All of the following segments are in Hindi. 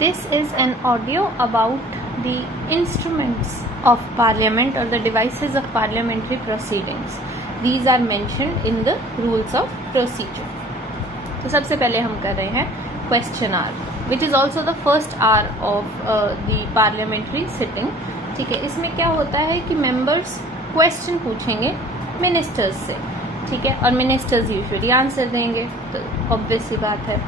This is an audio about the instruments of parliament or the devices of parliamentary proceedings. These are mentioned in the rules of procedure. तो सबसे पहले हम कर रहे हैं question hour, which is also the first hour of the parliamentary sitting. ठीक है, इसमें क्या होता है कि मेंबर्स क्वेश्चन पूछेंगे मिनिस्टर्स से. ठीक है, और मिनिस्टर्स यूजुअली आंसर देंगे, तो ऑब्वियस सी बात है.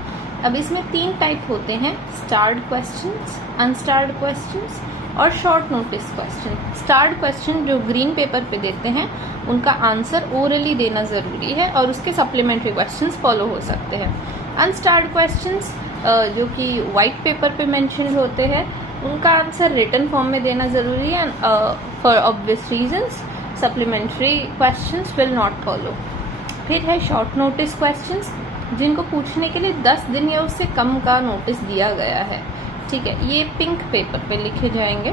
अब इसमें 3 टाइप होते हैं: स्टार्ड क्वेश्चंस, अनस्टार्ड क्वेश्चंस और शॉर्ट नोटिस क्वेश्चन. स्टार्ड क्वेश्चन जो ग्रीन पेपर पे देते हैं उनका आंसर ओरली देना ज़रूरी है और उसके सप्लीमेंट्री क्वेश्चंस फॉलो हो सकते हैं. अनस्टार्ड क्वेश्चंस जो कि वाइट पेपर पे मेंशन होते हैं उनका आंसर रिटन फॉर्म में देना ज़रूरी है. For obvious reasons supplementary questions will not follow. फिर है शॉर्ट नोटिस क्वेश्चंस, जिनको पूछने के लिए 10 दिन या उससे कम का नोटिस दिया गया है. ठीक है, ये पिंक पेपर पे लिखे जाएंगे.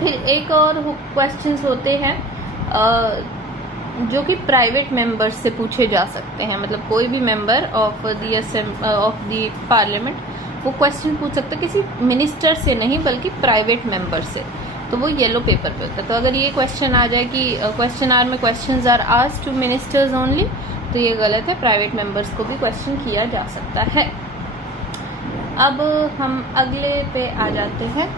फिर एक और क्वेश्चंस होते हैं जो कि प्राइवेट मेंबर्स से पूछे जा सकते हैं. मतलब कोई भी मेंबर ऑफ द पार्लियामेंट वो क्वेश्चन पूछ सकता है, किसी मिनिस्टर से नहीं बल्कि प्राइवेट मेंबर से. तो वो येलो पेपर पे होता है. तो अगर ये क्वेश्चन आ जाए कि क्वेश्चन आवर में questions are asked to ministers only, तो ये गलत है. प्राइवेट मेंबर्स को भी क्वेश्चन किया जा सकता है. अब हम अगले पे आ जाते हैं.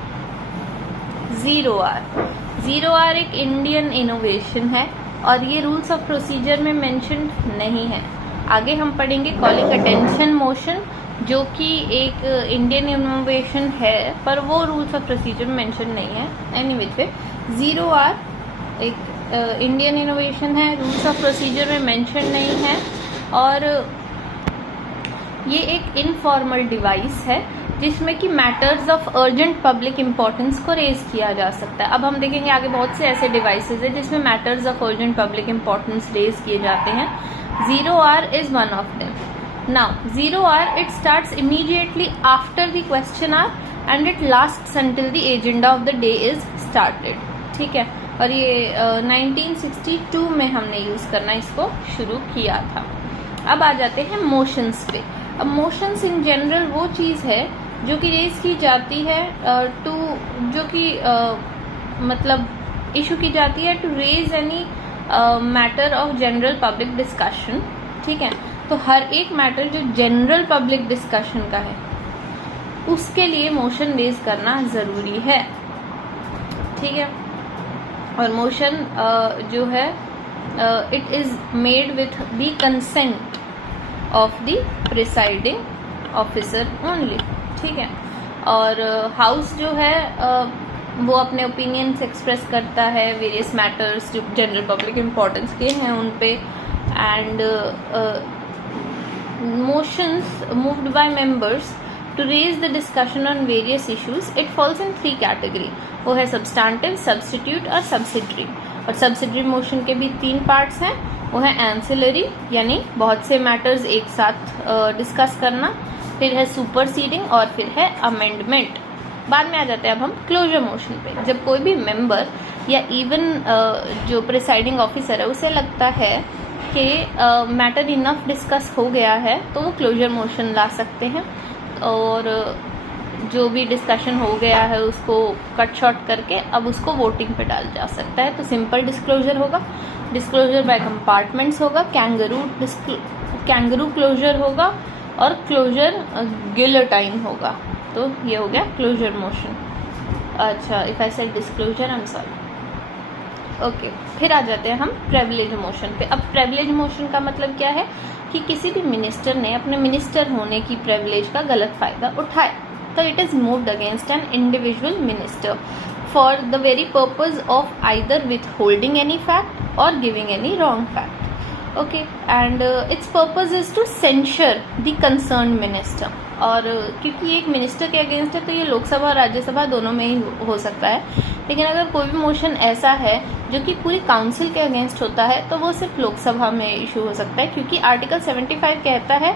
जीरो आर एक इंडियन इनोवेशन है और ये रूल्स ऑफ प्रोसीजर में मेंशन नहीं है. आगे हम पढ़ेंगे कॉलिंग अटेंशन मोशन, जो कि एक इंडियन इनोवेशन है पर वो रूल्स ऑफ प्रोसीजर में मेंशन नहीं है. एनीवे पे जीरो आर एक इंडियन इनोवेशन है, रूल्स ऑफ प्रोसीजर में मेंशन नहीं है और ये एक इनफॉर्मल डिवाइस है जिसमें कि matters of urgent public importance को रेज किया जा सकता है. अब हम देखेंगे आगे बहुत से ऐसे डिवाइसेस हैं जिसमें matters of urgent public importance raise किए जाते हैं. Zero hour is one of them. Now zero hour it starts immediately after the question hour and it lasts until the agenda of the day is started. ठीक है, और ये 1962 में हमने यूज करना इसको शुरू किया था. अब आ जाते हैं मोशंस पे. अब मोशंस इन जनरल वो चीज़ है जो कि रेज की जाती है टू जो कि मतलब इशू की जाती है to raise any matter of general public discussion. ठीक है, तो हर एक मैटर जो जनरल पब्लिक डिस्कशन का है उसके लिए मोशन रेज करना ज़रूरी है. ठीक है, और मोशन जो है it is made with the consent of the presiding officer only. ठीक है, और हाउस जो है वो अपने ओपिनियंस एक्सप्रेस करता है वेरियस मैटर्स जो जनरल पब्लिक इम्पोर्टेंस के हैं उन पे. And motions moved by members to raise the discussion on various issues, it falls in 3 category. वो है सब्सटैंटिव, सब्स्टिट्यूट और सब्सिडरी. और सब्सिडरी मोशन के भी 3 पार्ट्स हैं. वो है एंसिलरी, यानी बहुत से मैटर्स एक साथ डिस्कस करना. फिर है सुपरसीडिंग और फिर है अमेंडमेंट. बाद में आ जाते हैं अब हम क्लोजर मोशन पे. जब कोई भी मेंबर या इवन जो प्रिसाइडिंग ऑफिसर है उसे लगता है कि मैटर इनफ डिस्कस हो गया है तो वो क्लोजर मोशन ला सकते हैं और जो भी डिस्कशन हो गया है उसको कट शॉर्ट करके अब उसको वोटिंग पे डाल जा सकता है. तो सिंपल डिस्क्लोजर होगा, डिस्क्लोजर बाय कंपार्टमेंट्स होगा, कैंगरू क्लोजर होगा और क्लोजर गिलोटाइन होगा. तो ये हो गया क्लोजर मोशन. अच्छा, if I said disclosure I am sorry. Okay, फिर आ जाते हैं हम प्रिविलेज मोशन पे. अब प्रिविलेज मोशन का मतलब क्या है कि किसी भी मिनिस्टर ने अपने मिनिस्टर होने की प्रिविलेज का गलत फायदा उठाया, तो it is moved against an individual minister for the very purpose of either withholding any fact or giving any wrong fact. Okay, and its purpose is to censure the concerned minister. और क्योंकि एक मिनिस्टर के अगेंस्ट है तो ये लोकसभा और राज्यसभा दोनों में ही हो सकता है. लेकिन अगर कोई भी मोशन ऐसा है जो कि पूरी काउंसिल के अगेंस्ट होता है तो वो सिर्फ लोकसभा में इशू हो सकता है, क्योंकि आर्टिकल 75 कहता है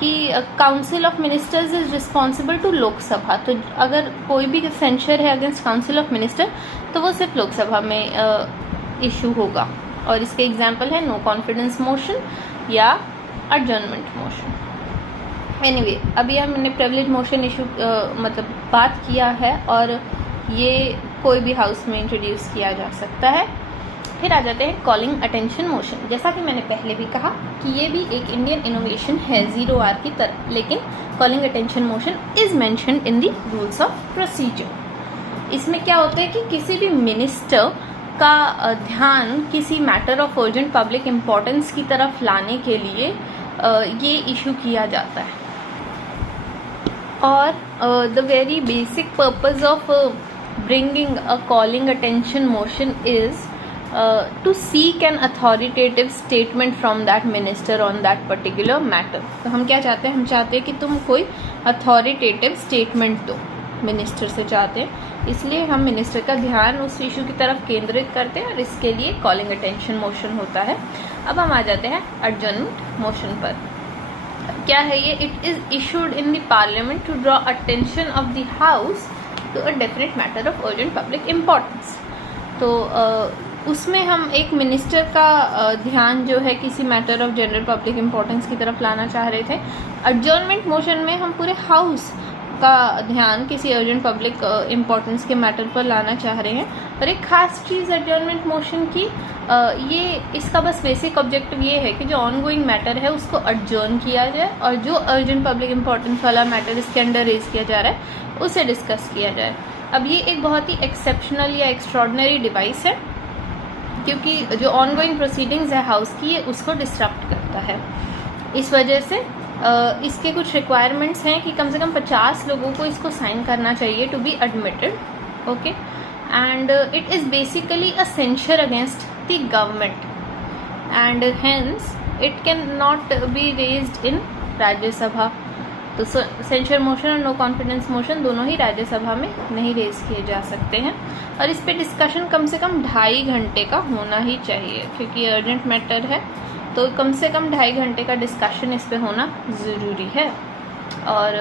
कि council of ministers is responsible to Lok Sabha. तो अगर कोई भी सेंसर है अगेंस्ट काउंसिल ऑफ मिनिस्टर तो वो सिर्फ लोकसभा में इशू होगा. और इसके एग्जाम्पल है नो कॉन्फिडेंस मोशन या एडजर्नमेंट मोशन. एनीवे अभी हमने प्रिविलेज मोशन इशू मतलब बात किया है, और ये कोई भी हाउस में इंट्रोड्यूस किया जा सकता है। फिर आ जाते हैं कॉलिंग अटेंशन मोशन। जैसा कि मैंने पहले भी कहा कि ये भी एक इंडियन इनोवेशन है 0R की तरह, लेकिन calling attention motion is mentioned in the rules of procedure. इसमें क्या होता है कि किसी भी मिनिस्टर का ध्यान किसी matter of urgent public importance की तरफ लाने के लिए ये इशू किया जाता है। और the very basic purpose of bringing a calling attention motion is to seek an authoritative statement from that minister on that particular matter। तो हम क्या चाहते हैं, हम चाहते हैं कि तुम कोई authoritative statement दो, मिनिस्टर से चाहते हैं, इसलिए हम मिनिस्टर का ध्यान उस इशू की तरफ केंद्रित करते हैं और इसके लिए कॉलिंग अटेंशन मोशन होता है। अब हम आ जाते हैं एडजर्नमेंट मोशन पर। क्या है ये? It is issued in the parliament to draw attention of the house to a definite matter of urgent public importance. तो उसमें हम एक मिनिस्टर का ध्यान जो है किसी matter of general public importance की तरफ लाना चाह रहे थे। एडजर्नमेंट मोशन में हम पूरे हाउस का ध्यान किसी अर्जेंट पब्लिक इम्पोर्टेंस के मैटर पर लाना चाह रहे हैं। और एक खास चीज़ एडजर्नमेंट मोशन की ये इसका बस बेसिक ऑब्जेक्टिव ये है कि जो ऑनगोइंग मैटर है उसको एडजर्न किया जाए और जो अर्जेंट पब्लिक इम्पोर्टेंस वाला मैटर इसके अंडर रेज किया जा रहा है उसे डिस्कस किया जाए। अब ये एक बहुत ही एक्सेप्शनल या एक्स्ट्रॉर्डनरी डिवाइस है, क्योंकि जो ऑनगोइंग प्रोसीडिंग्स है हाउस की, ये उसको डिस्टर्ब करता है। इस वजह से इसके कुछ रिक्वायरमेंट्स हैं कि कम से कम 50 लोगों को इसको साइन करना चाहिए to be admitted. Okay, and it is basically a censure against the government and hence it can not be raised in Rajya Sabha. तो सेंशर मोशन और नो कॉन्फिडेंस मोशन दोनों ही राज्यसभा में नहीं रेज किए जा सकते हैं, और इस पे डिस्कशन कम से कम 2.5 घंटे का होना ही चाहिए, क्योंकि अर्जेंट मैटर है तो कम से कम 2.5 घंटे का डिस्कशन इस पे होना ज़रूरी है। और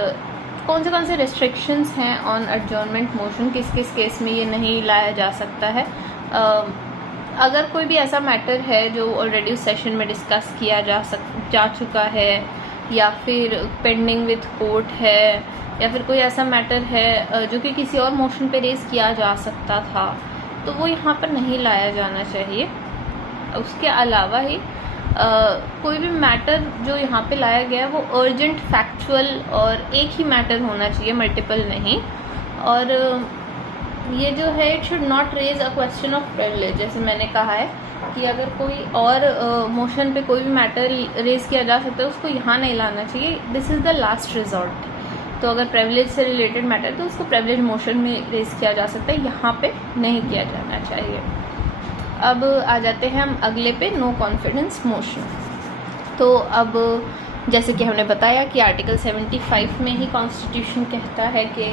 कौन से रेस्ट्रिक्शंस हैं ऑन एडजर्नमेंट मोशन, किस किस केस में ये नहीं लाया जा सकता है। अगर कोई भी ऐसा मैटर है जो ऑलरेडी उस सेशन में डिस्कस किया जा चुका है, या फिर पेंडिंग विथ कोर्ट है, या फिर कोई ऐसा मैटर है जो कि किसी और मोशन पे रेज किया जा सकता था, तो वो यहाँ पर नहीं लाया जाना चाहिए। उसके अलावा ही कोई भी मैटर जो यहाँ पे लाया गया है वो अर्जेंट, फैक्चुअल और एक ही मैटर होना चाहिए, मल्टीपल नहीं। और ये जो है it should not raise a question of privilege. जैसे मैंने कहा है कि अगर कोई और मोशन पे कोई भी मैटर रेज किया जा सकता है उसको यहाँ नहीं लाना चाहिए, this is the last resort. तो अगर प्रिविलेज से रिलेटेड मैटर तो उसको प्रिविलेज मोशन में रेज किया जा सकता है, यहाँ पे नहीं किया जाना चाहिए। अब आ जाते हैं हम अगले पे, नो कॉन्फिडेंस मोशन। तो अब जैसे कि हमने बताया कि आर्टिकल 75 में ही कॉन्स्टिट्यूशन कहता है कि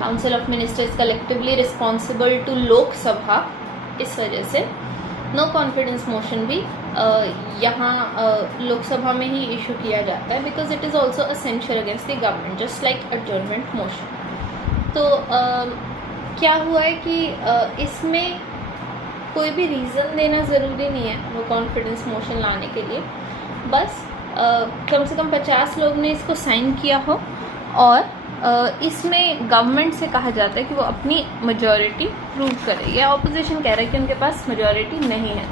council of ministers collectively responsible to Lok Sabha. इस वजह से नो कॉन्फिडेंस मोशन भी यहाँ लोकसभा में ही इशू किया जाता है, because it is also a censure against the government just like adjournment motion. तो क्या हुआ है कि इसमें कोई भी रीज़न देना ज़रूरी नहीं है नो कॉन्फिडेंस मोशन लाने के लिए, बस कम से कम 50 लोग ने इसको साइन किया हो और इसमें गवर्नमेंट से कहा जाता है कि वो अपनी मेजॉरिटी प्रूव करे, या ऑपोजिशन कह रहा है कि उनके पास मेजॉरिटी नहीं है,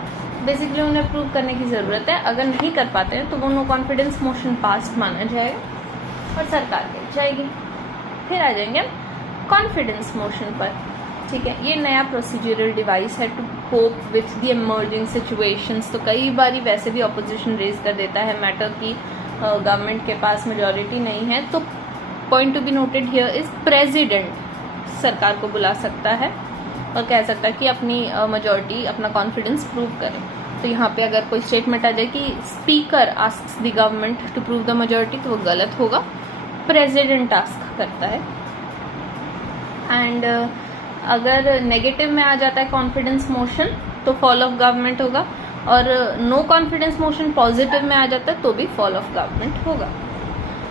बेसिकली उन्हें प्रूव करने की ज़रूरत है। अगर नहीं कर पाते हैं तो वो नो कॉन्फिडेंस मोशन पास माना जाएगा और सरकार गिर जाएगी। फिर आ जाएंगे कॉन्फिडेंस मोशन पर। ठीक है, ये नया प्रोसीजरल डिवाइस है to cope with the emerging situations. तो कई बार वैसे भी ऑपोजिशन रेज कर देता है मैटर की गवर्नमेंट के पास मेजॉरिटी नहीं है, तो point to be noted here is president सरकार को बुला सकता है और कह सकता है कि अपनी मेजॉरिटी, अपना कॉन्फिडेंस प्रूव करें। तो यहाँ पे अगर कोई स्टेटमेंट आ जाए कि speaker asks the government to prove the majority, तो वो गलत होगा, प्रेसिडेंट आस्क करता है। एंड अगर नेगेटिव में आ जाता है कॉन्फिडेंस मोशन तो फॉल ऑफ गवर्नमेंट होगा, और नो कॉन्फिडेंस मोशन पॉजिटिव में आ जाता है तो भी फॉल ऑफ गवर्नमेंट होगा।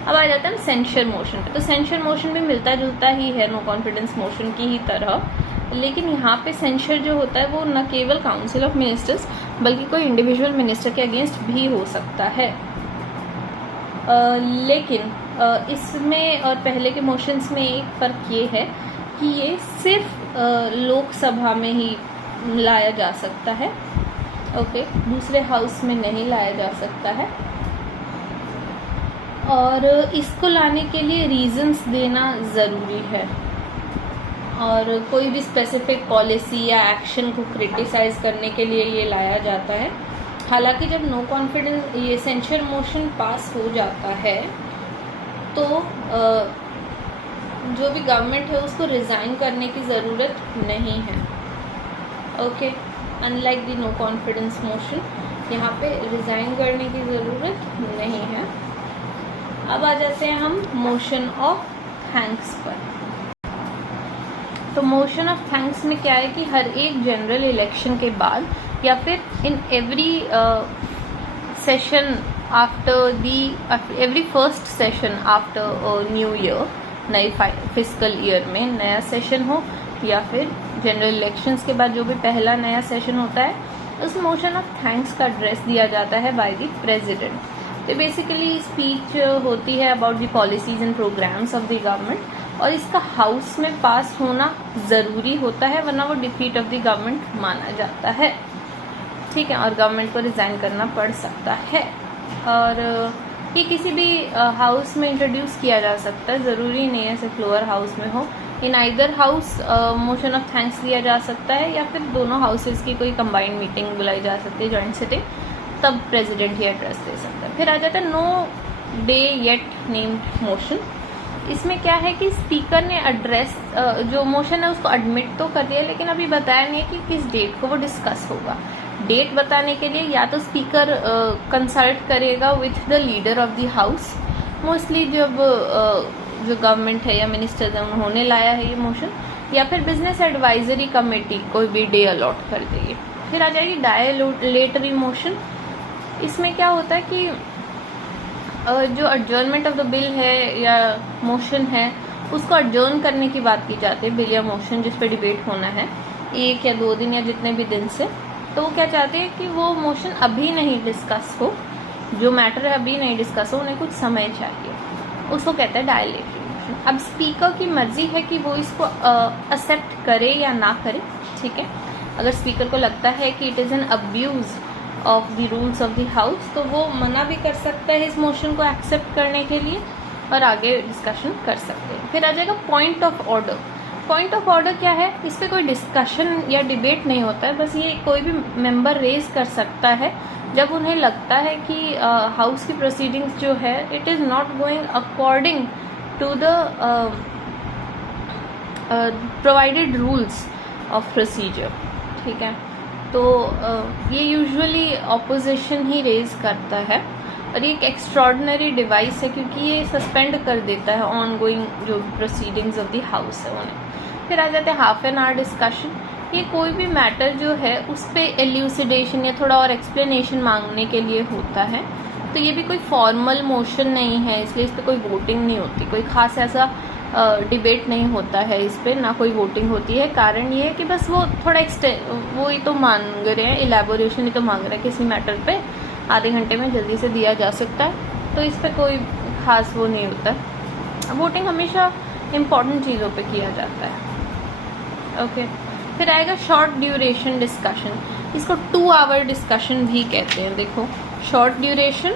अब आ जाता है सेंशर मोशन पे। तो सेंशर मोशन भी मिलता जुलता ही है नो कॉन्फिडेंस मोशन की ही तरह, लेकिन यहाँ पे सेंशर जो होता है वो न केवल काउंसिल ऑफ मिनिस्टर्स बल्कि कोई इंडिविजुअल मिनिस्टर के अगेंस्ट भी हो सकता है। लेकिन इसमें और पहले के मोशंस में एक फ़र्क ये है कि ये सिर्फ लोकसभा में ही लाया जा सकता है, ओके, दूसरे हाउस में नहीं लाया जा सकता है। और इसको लाने के लिए रीजंस देना ज़रूरी है, और कोई भी स्पेसिफिक पॉलिसी या एक्शन को क्रिटिसाइज़ करने के लिए ये लाया जाता है। हालांकि जब नो कॉन्फिडेंस ये सेंशर मोशन पास हो जाता है तो जो भी गवर्नमेंट है उसको रिज़ाइन करने की ज़रूरत नहीं है, okay. Unlike the no confidence motion, यहाँ पे रिज़ाइन करने की ज़रूरत नहीं है। अब आ जाते हैं हम मोशन ऑफ थैंक्स पर। तो मोशन ऑफ थैंक्स में क्या है कि हर एक जनरल इलेक्शन के बाद या फिर in every session after every first session after new year, नए फिस्कल ईयर में नया सेशन हो या फिर जनरल इलेक्शंस के बाद जो भी पहला नया सेशन होता है, उस मोशन ऑफ थैंक्स का एड्रेस दिया जाता है बाय द प्रेसिडेंट। तो बेसिकली स्पीच होती है about the policies and programmes of the government, और इसका हाउस में पास होना ज़रूरी होता है, वरना वो डिफीट ऑफ द गवर्नमेंट माना जाता है, ठीक है, और गवर्नमेंट को रिज़ाइन करना पड़ सकता है। और ये किसी भी हाउस में इंट्रोड्यूस किया जा सकता है, ज़रूरी नहीं है सिर्फ लोअर हाउस में हो। In either house motion of thanks लिया जा सकता है, या फिर दोनों हाउसेस की कोई कंबाइंड मीटिंग बुलाई जा सकती है, जॉइंट सिटिंग, तब प्रेसिडेंट ये एड्रेस दे सकता है। फिर आ जाता है no day yet named motion. इसमें क्या है कि स्पीकर ने एड्रेस जो मोशन है उसको एडमिट तो कर दिया, लेकिन अभी बताया नहीं है कि किस डेट को वो डिस्कस होगा। डेट बताने के लिए या तो स्पीकर कंसल्ट करेगा with the leader of the house, mostly जब जो गवर्नमेंट है या मिनिस्टर है उन्होंने लाया है ये मोशन, या फिर बिजनेस एडवाइजरी कमेटी कोई भी डे अलॉट कर देगी। फिर आ जाएगी डायलेटरी मोशन। इसमें क्या होता है कि जो एडजर्नमेंट ऑफ द बिल है या मोशन है उसको एडजर्न करने की बात की जाती है, बिल या मोशन जिस पे डिबेट होना है 1 या 2 दिन या जितने भी दिन से। तो वो क्या चाहते हैं कि वो मोशन अभी नहीं डिस्कस हो, जो मैटर है अभी नहीं डिस्कस हो, उन्हें कुछ समय चाहिए, उसको कहते हैं डायलेटरी मोशन। अब स्पीकर की मर्जी है कि वो इसको एक्सेप्ट करे या ना करे, ठीक है। अगर स्पीकर को लगता है कि it is an abuse of the rules of the house तो वो मना भी कर सकता है इस मोशन को एक्सेप्ट करने के लिए, और आगे डिस्कशन कर सकते हैं। फिर आ जाएगा point of order. Point of order क्या है? इस पर कोई डिस्कशन या डिबेट नहीं होता है, बस ये कोई भी मेंबर रेज कर सकता है जब उन्हें लगता है कि हाउस की प्रोसीडिंग्स जो है it is not going according to the provided rules of procedure, ठीक है। तो ये यूजुअली ऑपोजिशन ही रेज करता है, और ये एक एक्स्ट्रॉर्डनरी डिवाइस है क्योंकि ये सस्पेंड कर देता है ऑन गोइंग जो प्रोसीडिंग्स ऑफ द हाउस है उन्हें। फिर आ जाते हैं हाफ एन आवर डिस्कशन। ये कोई भी मैटर जो है उस पर एल्यूसिडेशन या थोड़ा और एक्सप्लेनेशन मांगने के लिए होता है। तो ये भी कोई फॉर्मल मोशन नहीं है, इसलिए इस पर कोई वोटिंग नहीं होती, कोई खास ऐसा डिबेट नहीं होता है इस पर, ना कोई वोटिंग होती है। कारण ये है कि बस वो थोड़ा वो ही तो मांग रहे हैं, इलेबोरेशन ही तो मांग रहे हैं किसी मैटर पे, आधे घंटे में जल्दी से दिया जा सकता है, तो इस पर कोई खास वो नहीं होता है। वोटिंग हमेशा इम्पॉर्टेंट चीज़ों पे किया जाता है, ओके। फिर आएगा शॉर्ट ड्यूरेशन डिस्कशन। इसको 2 आवर डिस्कशन भी कहते हैं। देखो, शॉर्ट ड्यूरेशन,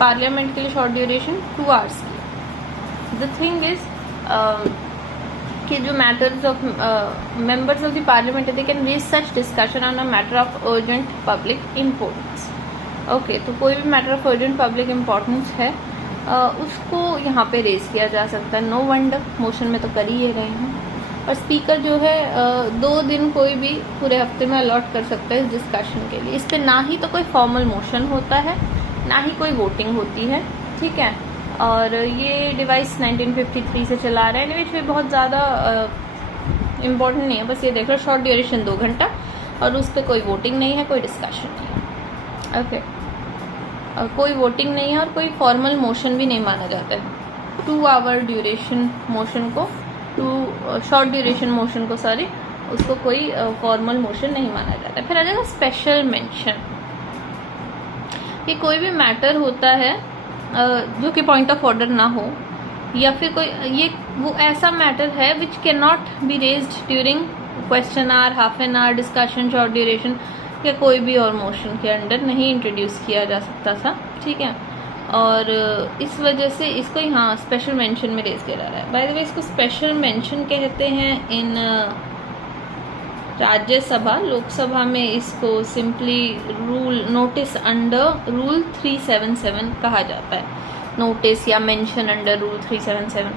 पार्लियामेंट के लिए शॉर्ट ड्यूरेशन 2 आवर्स की। द थिंग इज कि जो matters of members of the parliament they can raise such discussion on a matter of urgent public importance, okay. तो कोई भी matter of urgent public importance है उसको यहाँ पे रेज किया जा सकता है। नो वंडर, मोशन में तो कर ही रहे हैं। और स्पीकर जो है 2 दिन कोई भी पूरे हफ्ते में अलॉट कर सकता है इस डिस्कशन के लिए। इस पर ना ही तो कोई फॉर्मल मोशन होता है, ना ही कोई वोटिंग होती है, ठीक है। और ये डिवाइस 1953 से चला रहा है, एनीवे ये बहुत ज़्यादा इम्पोर्टेंट नहीं है। बस ये देख लो, शॉर्ट ड्यूरेशन 2 घंटा, और उस पर कोई वोटिंग नहीं है, कोई डिस्कशन नहीं है, ओके। और कोई वोटिंग नहीं है और कोई फॉर्मल मोशन भी नहीं माना जाता है। 2 आवर ड्यूरेशन मोशन को, शॉर्ट ड्यूरेशन मोशन को सॉरी, उसको कोई फॉर्मल मोशन नहीं माना जाता है। फिर आ जाएगा स्पेशल मेंशन। ये कोई भी मैटर होता है जो कि पॉइंट ऑफ ऑर्डर ना हो, या फिर कोई ये वो ऐसा मैटर है which can not be raised during question hour, half an hour discussion, short duration, या कोई भी और मोशन के अंडर नहीं इंट्रोड्यूस किया जा सकता था, ठीक है। और इस वजह से इसको यहाँ स्पेशल मेंशन में रेज किया जा रहा है। बाय द वे इसको स्पेशल मेंशन कहते हैं इन राज्यसभा। लोकसभा में इसको simply rule notice under rule 377 कहा जाता है, नोटिस या मेंशन अंडर रूल 377।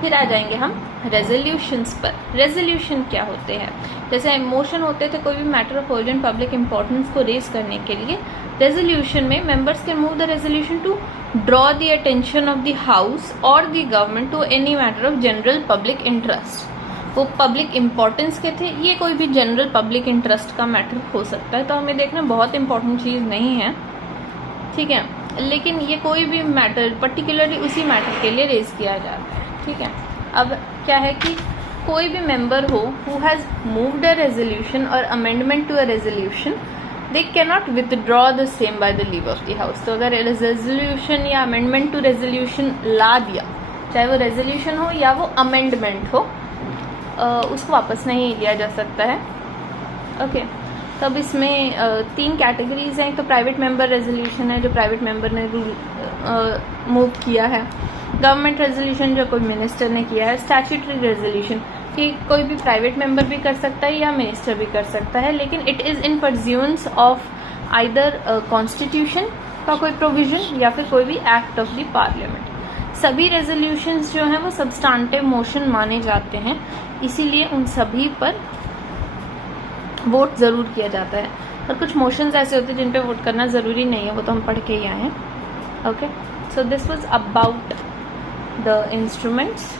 फिर आ जाएंगे हम रेजोल्यूशंस पर। रेजोल्यूशन क्या होते हैं? जैसे मोशन होते थे कोई भी matter of urgent public importance को रेज करने के लिए, रेजोल्यूशन में members can move the resolution to draw the attention of the house और the government to any matter of general public interest. वो पब्लिक इंपॉर्टेंस के थे, ये कोई भी जनरल पब्लिक इंटरेस्ट का मैटर हो सकता है। तो हमें देखना बहुत इंपॉर्टेंट चीज़ नहीं है, ठीक है, लेकिन ये कोई भी मैटर पर्टिकुलरली उसी मैटर के लिए रेज किया जाता है, ठीक है। अब क्या है कि कोई भी मेंबर हो who has moved a resolution और amendment to a resolution, they can not withdraw the same by the leave of the house. तो अगर रेजोल्यूशन या अमेंडमेंट टू रेजोल्यूशन ला दिया, चाहे वो रेजोल्यूशन हो या वो अमेंडमेंट हो, उसको वापस नहीं लिया जा सकता है, ओके। तब इसमें 3 कैटेगरीज हैं। तो प्राइवेट मेंबर रेजोल्यूशन है जो प्राइवेट मेंबर ने रूल मूव किया है, गवर्नमेंट रेजोल्यूशन जो कोई मिनिस्टर ने किया है, स्टैट्यूटरी रेजोल्यूशन कि कोई भी प्राइवेट मेंबर भी कर सकता है या मिनिस्टर भी कर सकता है, लेकिन it is in pursuance of either constitution का कोई प्रोविजन या फिर कोई भी एक्ट ऑफ द पार्लियामेंट। सभी रेजोल्यूशंस जो हैं वो सब्सटेंटिव मोशन माने जाते हैं, इसीलिए उन सभी पर वोट ज़रूर किया जाता है। और कुछ मोशंस ऐसे होते हैं जिन पे वोट करना ज़रूरी नहीं है, वो तो हम पढ़ के ही आए हैं, okay. So this was about the instruments